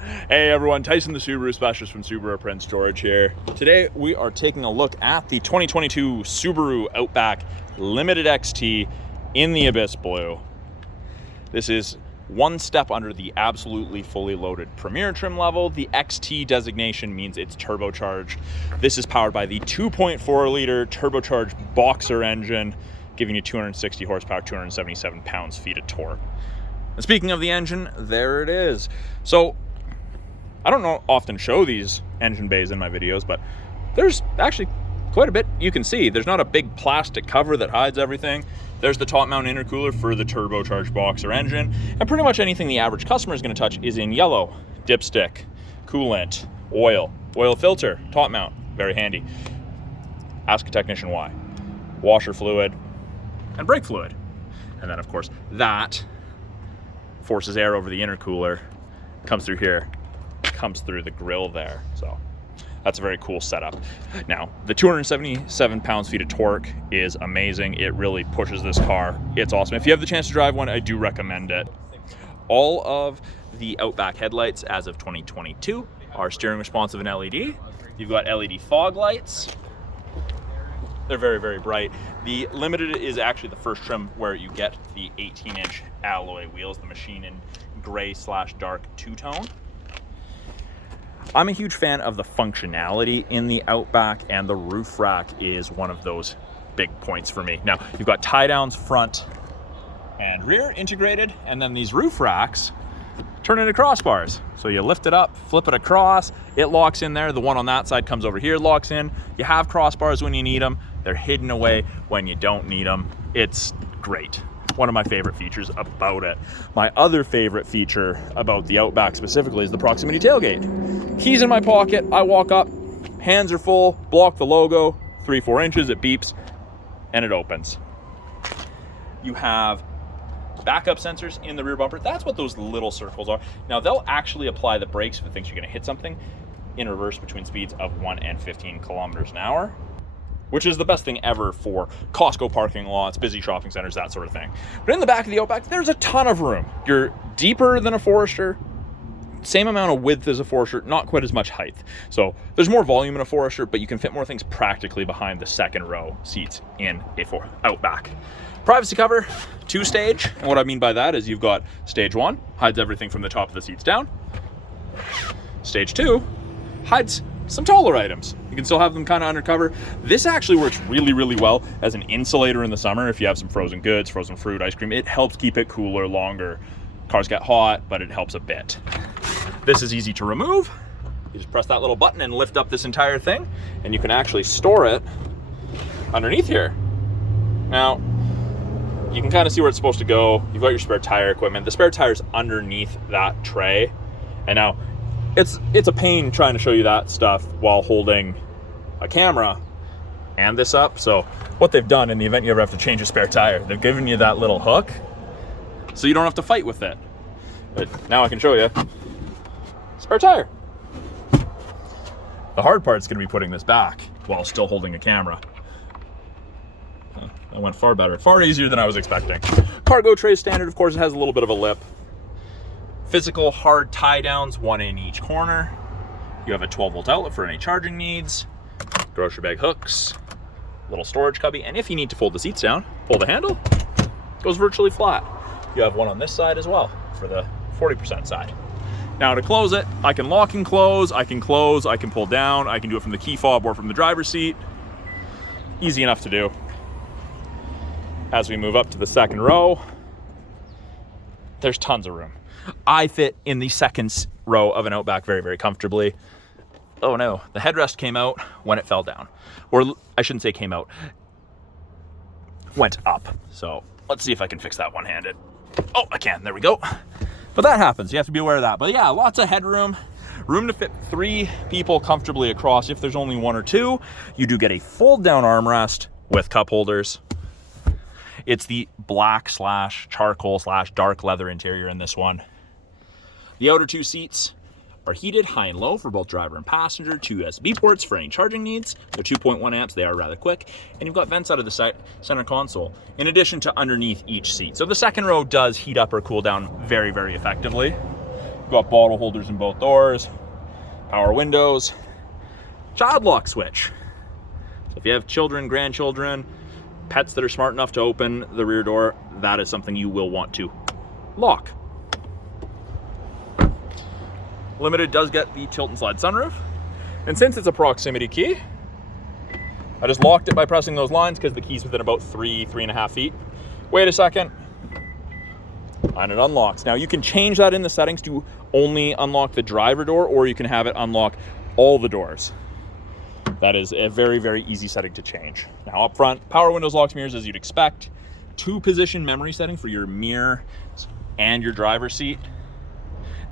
Hey everyone, Tyson the Subaru specialist from Subaru Prince George here. Today we are taking a look at the 2022 Subaru Outback Limited XT in the Abyss Blue. This is one step under the absolutely fully loaded Premier trim level. The XT designation means it's turbocharged. This is powered by the 2.4 liter turbocharged Boxer engine, giving you 260 horsepower, 277 pounds-feet of torque. And speaking of the engine, there it is. So I don't often show these engine bays in my videos, but there's actually quite a bit you can see. There's not a big plastic cover that hides everything. There's the top mount intercooler for the turbocharged Boxer engine, and pretty much anything the average customer is going to touch is in yellow. Dipstick, coolant, oil filter, top mount, very handy. Ask a technician why. Washer fluid and brake fluid. And then of course that forces air over the intercooler, comes through here, comes through the grill there. So that's a very cool setup. Now, the 277 pounds-feet of torque is amazing. It really pushes this car. It's awesome. If you have the chance to drive one, I do recommend it. All of the Outback headlights as of 2022 are steering responsive and LED. You've got LED fog lights. They're very, very bright. The Limited is actually the first trim where you get the 18-inch alloy wheels, the machine in gray/dark two-tone. I'm a huge fan of the functionality in the Outback, and the roof rack is one of those big points for me. Now, you've got tie-downs front and rear integrated, and then these roof racks turn into crossbars. So you lift it up, flip it across, it locks in there. The one on that side comes over here, locks in. You have crossbars when you need them. They're hidden away when you don't need them. It's great. One of my favorite features about it. My other favorite feature about the Outback specifically is the proximity tailgate. Keys in my pocket, I walk up, hands are full, block the logo, 3-4 inches, it beeps, and it opens. You have backup sensors in the rear bumper. That's what those little circles are. Now they'll actually apply the brakes if it thinks you're gonna hit something in reverse between speeds of 1 and 15 kilometers an hour. Which is the best thing ever for Costco parking lots, busy shopping centers, that sort of thing. But in the back of the Outback, there's a ton of room. You're deeper than a Forester, same amount of width as a Forester, not quite as much height. So there's more volume in a Forester, but you can fit more things practically behind the second row seats in a Outback. Privacy cover, 2-stage. And what I mean by that is you've got stage 1, hides everything from the top of the seats down. Stage 2, hides some taller items. You can still have them kind of undercover. This actually works really, really well as an insulator in the summer. If you have some frozen goods, frozen fruit, ice cream, it helps keep it cooler longer. Cars get hot, but it helps a bit. This is easy to remove. You just press that little button and lift up this entire thing, and you can actually store it underneath here. Now, you can kind of see where it's supposed to go. You've got your spare tire equipment. The spare tire's underneath that tray. And now, it's a pain trying to show you that stuff while holding a camera and this up. So what they've done in the event you ever have to change a spare tire, they've given you that little hook so you don't have to fight with it. But now I can show you spare tire. The hard part's going to be putting this back while still holding a camera. That went far better, far easier than I was expecting. Cargo tray standard, of course, it has a little bit of a lip. Physical hard tie downs, 1 in each corner. You have a 12-volt outlet for any charging needs. Grocery bag hooks, little storage cubby, and if you need to fold the seats down, pull the handle, goes virtually flat. You have one on this side as well for the 40% side. Now to close it, I can lock and close, I can pull down, I can do it from the key fob or from the driver's seat. Easy enough to do. As we move up to the second row, there's tons of room. I fit in the second row of an Outback very, very comfortably. Oh no, the headrest came out when it fell down. Or I shouldn't say came out, went up. So let's see if I can fix that one-handed. Oh, I can, there we go. But that happens, you have to be aware of that. But yeah, lots of headroom. Room to fit 3 people comfortably across. If there's only 1 or 2, you do get a fold-down armrest with cup holders. It's the black/charcoal/dark leather interior in this one. The outer 2 seats are heated high and low for both driver and passenger. 2 USB ports for any charging needs. They're 2.1 amps, they are rather quick. And you've got vents out of the center console, in addition to underneath each seat. So the second row does heat up or cool down very, very effectively. You've got bottle holders in both doors, power windows, child lock switch. So if you have children, grandchildren, pets that are smart enough to open the rear door, that is something you will want to lock. Limited does get the tilt and slide sunroof. And since it's a proximity key, I just locked it by pressing those lines because the key's within about 3.5 feet. Wait a second, and it unlocks. Now you can change that in the settings to only unlock the driver door, or you can have it unlock all the doors. That is a very, very easy setting to change. Now up front, power windows, locks, mirrors as you'd expect. 2-position memory setting for your mirror and your driver's seat.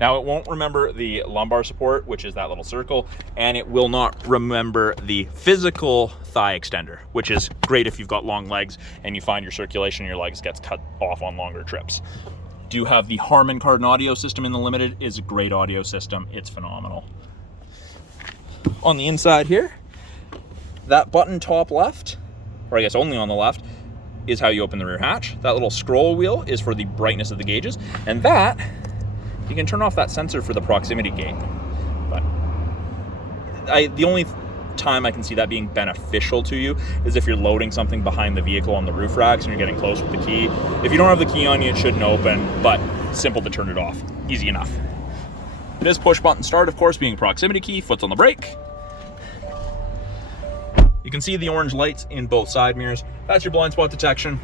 Now it won't remember the lumbar support, which is that little circle, and it will not remember the physical thigh extender, which is great if you've got long legs and you find your circulation in your legs gets cut off on longer trips. Do have the Harman Kardon audio system in the Limited. Is a great audio system. It's phenomenal. On the inside here, that button top left, or I guess only on the left, is how you open the rear hatch. That little scroll wheel is for the brightness of the gauges, and that you can turn off that sensor for the proximity gate. But the only time I can see that being beneficial to you is if you're loading something behind the vehicle on the roof racks and you're getting close with the key. If you don't have the key on you, it shouldn't open, but simple to turn it off. Easy enough. It is push button start, of course, being proximity key, foot's on the brake. You can see the orange lights in both side mirrors. That's your blind spot detection.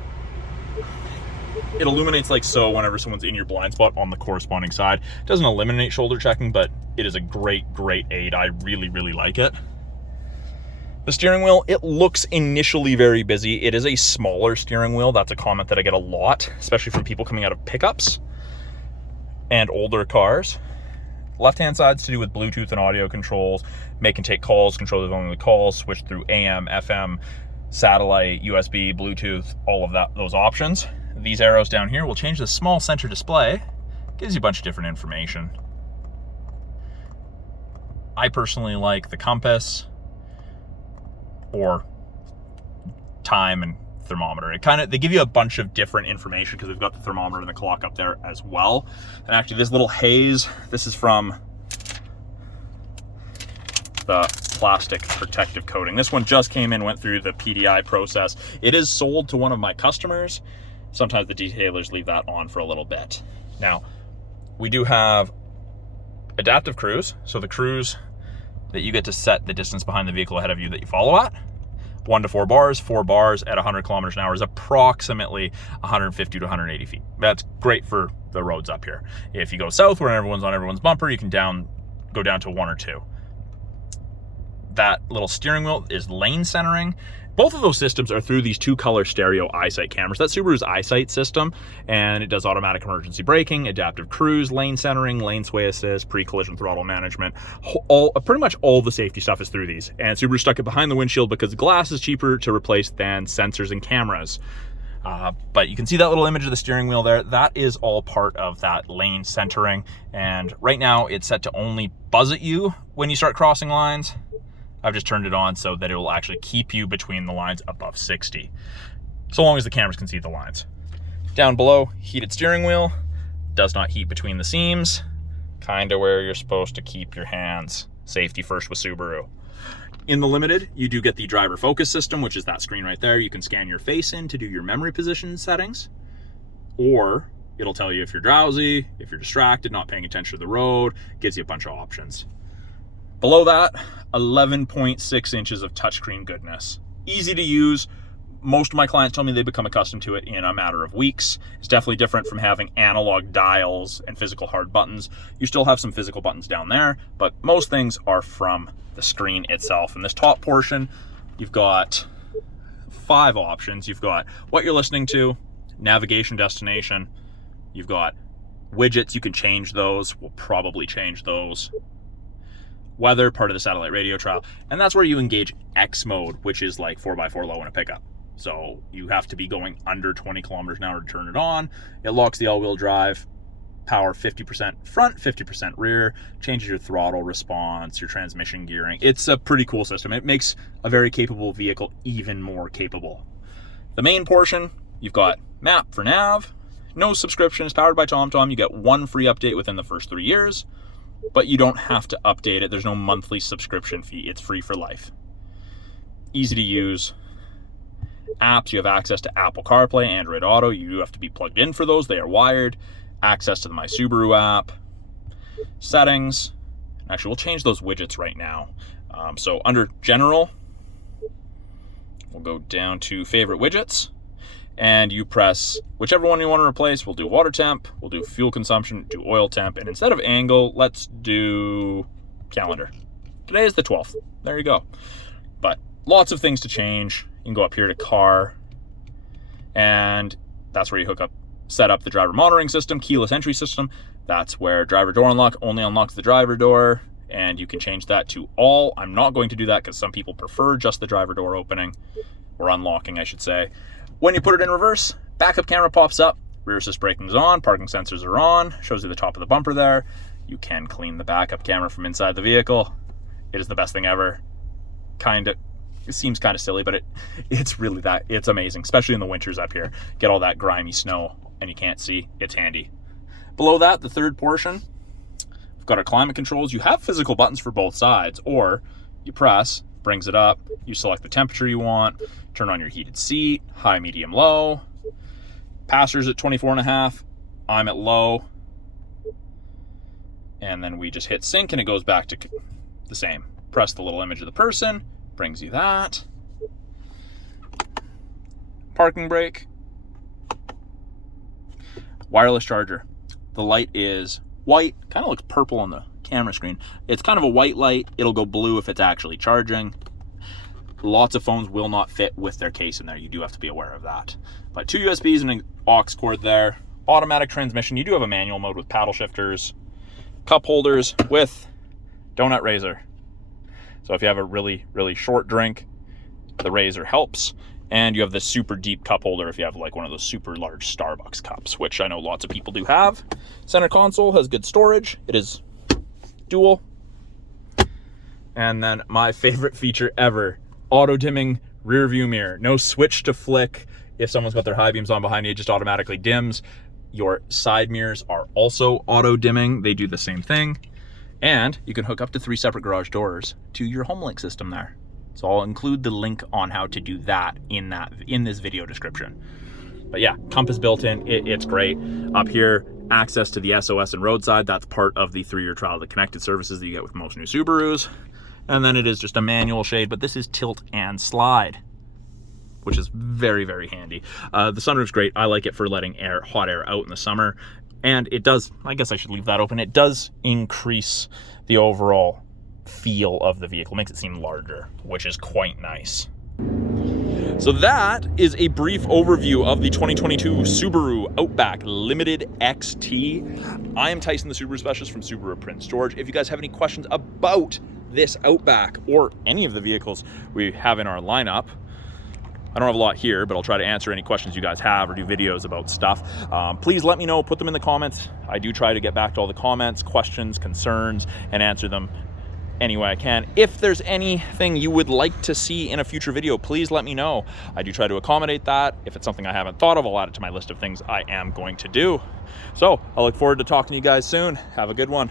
It illuminates like so whenever someone's in your blind spot on the corresponding side. It doesn't eliminate shoulder checking, but it is a great, great aid. I really, really like it. The steering wheel, it looks initially very busy. It is a smaller steering wheel. That's a comment that I get a lot, especially from people coming out of pickups and older cars. Left-hand side's to do with Bluetooth and audio controls. Make and take calls, control only the calls, switch through AM, FM, satellite, USB, Bluetooth, all of that, those options. These arrows down here will change the small center display. Gives you a bunch of different information. I personally like the compass or time and thermometer. They give you a bunch of different information because they've got the thermometer and the clock up there as well. And actually this little haze, this is from the plastic protective coating. This one just came in, went through the PDI process. It is sold to one of my customers. Sometimes the detailers leave that on for a little bit. Now, we do have adaptive cruise. So the cruise that you get to set the distance behind the vehicle ahead of you that you follow at. 1 to 4 bars. 4 bars at 100 kilometers an hour is approximately 150 to 180 feet. That's great for the roads up here. If you go south where everyone's on everyone's bumper, you can go down to 1 or 2. That little steering wheel is lane centering. Both of those systems are through these 2-color stereo eyesight cameras. That's Subaru's eyesight system, and it does automatic emergency braking, adaptive cruise, lane centering, lane sway assist, pre-collision throttle management. Pretty much all the safety stuff is through these. And Subaru stuck it behind the windshield because glass is cheaper to replace than sensors and cameras. But you can see that little image of the steering wheel there. That is all part of that lane centering. And right now it's set to only buzz at you when you start crossing lines. I've just turned it on so that it will actually keep you between the lines above 60, so long as the cameras can see the lines. Down below, heated steering wheel, does not heat between the seams, kind of where you're supposed to keep your hands. Safety first with Subaru. In the Limited, you do get the driver focus system, which is that screen right there. You can scan your face in to do your memory position settings, or it'll tell you if you're drowsy, if you're distracted, not paying attention to the road. Gives you a bunch of options. Below that, 11.6 inches of touchscreen goodness. Easy to use. Most of my clients tell me they become accustomed to it in a matter of weeks. It's definitely different from having analog dials and physical hard buttons. You still have some physical buttons down there, but most things are from the screen itself. In this top portion, you've got 5 options. You've got what you're listening to, navigation destination. You've got widgets. You can change those. We'll probably change those. Weather, part of the satellite radio trial, and that's where you engage X mode, which is like 4x4 low in a pickup. So you have to be going under 20 kilometers an hour to turn it on. It locks the all-wheel drive, power 50% front, 50% rear, changes your throttle response, your transmission gearing. It's a pretty cool system. It makes a very capable vehicle even more capable. The main portion, you've got map for nav, No subscription. It's powered by TomTom. You get one free update within the first 3 years, but you don't have to update it. There's no monthly subscription fee. It's free for life. Easy to use. Apps, you have access to Apple CarPlay, Android Auto. You do have to be plugged in for those. They are wired. Access to the My Subaru app. Settings. Actually, we'll change those widgets right now. So under General, we'll go down to Favorite Widgets, and you press whichever one you want to replace. We'll do water temp, we'll do fuel consumption, do oil temp, and instead of angle, let's do calendar. Today is the 12th. There you go. But lots of things to change. You can go up here to car, and that's where you set up the driver monitoring system, keyless entry system. That's where driver door unlock only unlocks the driver door, and you can change that to all. I'm not going to do that because some people prefer just the driver door opening, or unlocking, I should say. When you put it in reverse, backup camera pops up, rear assist braking is on, parking sensors are on, shows you the top of the bumper there. You can clean the backup camera from inside the vehicle. It is the best thing ever. It seems kind of silly, but it's really it's amazing, especially in the winters up here. Get all that grimy snow and you can't see, it's handy. Below that, the third portion, we've got our climate controls. You have physical buttons for both sides, or you press, brings it up, you select the temperature you want, turn on your heated seat, high, medium, low. Passengers at 24.5, I'm at low. And then we just hit sync and it goes back to the same. Press the little image of the person, brings you that. Parking brake. Wireless charger. The light is white, kind of looks purple on the camera screen. It's kind of a white light. It'll go blue if it's actually charging. Lots of phones will not fit with their case in there. You do have to be aware of that. But 2 USBs and an aux cord there. Automatic transmission. You do have a manual mode with paddle shifters. Cup holders with donut razor. So if you have a really, really short drink, the razor helps. And you have this super deep cup holder if you have like one of those super large Starbucks cups, which I know lots of people do have. Center console has good storage. It is dual. And then my favorite feature ever, auto dimming rear view mirror. No switch to flick. If someone's got their high beams on behind you, it just automatically dims. Your side mirrors are also auto dimming. They do the same thing. And you can hook up to 3 separate garage doors to your HomeLink system there. So I'll include the link on how to do that in this video description. But yeah, compass built in, it's great. Up here, access to the SOS and roadside. That's part of the 3-year trial of the connected services that you get with most new Subarus. And then it is just a manual shade, but this is tilt and slide, which is very, very handy. The sunroof's great. I like it for letting hot air out in the summer. And it does, I guess I should leave that open. It does increase the overall feel of the vehicle, makes it seem larger, which is quite nice. So that is a brief overview of the 2022 Subaru Outback Limited XT. I am Tyson, the Subaru specialist from Subaru Prince George. If you guys have any questions about this Outback or any of the vehicles we have in our lineup, I don't have a lot here, but I'll try to answer any questions you guys have or do videos about stuff. Please let me know, put them in the comments. I do try to get back to all the comments, questions, concerns, and answer them any way I can. If there's anything you would like to see in a future video, please let me know. I do try to accommodate that. If it's something I haven't thought of, I'll add it to my list of things I am going to do. So I look forward to talking to you guys soon. Have a good one.